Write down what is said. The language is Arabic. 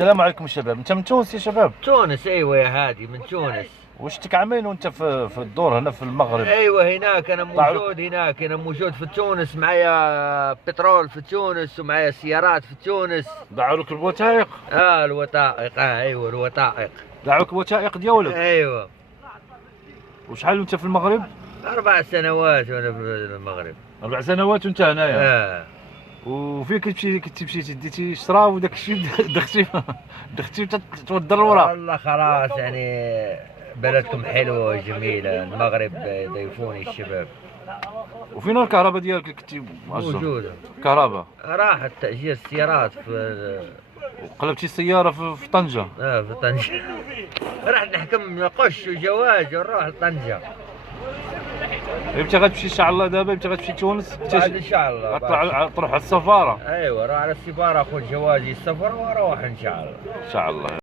السلام عليكم شباب، انت من تونس يا شباب؟ تونس، ايوه يا هادي، من تونس. واش تك عامين وانت في الدور هنا في المغرب؟ ايوه هناك انا موجود، هناك انا موجود في تونس، معايا بترول في تونس ومعايا سيارات في تونس. ضاعوا لك الوثائق؟ الوثائق، ايوه الوثائق. ضاعوا لك الوثائق ديالك؟ ايوه. وشحال وانت في المغرب؟ 4 سنوات وانا في المغرب. 4 سنوات وانت هنايا؟ اه. وفين كنتي ديتي شرا وداك الشيء دختي توضر الوراق؟ والله خلاص يعني بلدكم حلوه وجميله، المغرب ضيفوني الشباب. وفين الكهرباء ديالك اللي كنتي موجوده. كهرباء؟ راحت تأجير السيارات في وقلبتي السيارة في طنجة؟ في طنجة. راح نحكم قش وجواز ونروح لطنجة. امتى غتمشي ان شاء الله؟ دابا امتى غتمشي تونس؟ بعد ان شاء الله تروح على السفارة؟ ايوه، روح على السفارة، اخذ جوازي السفر واروح ان شاء الله. ان شاء الله.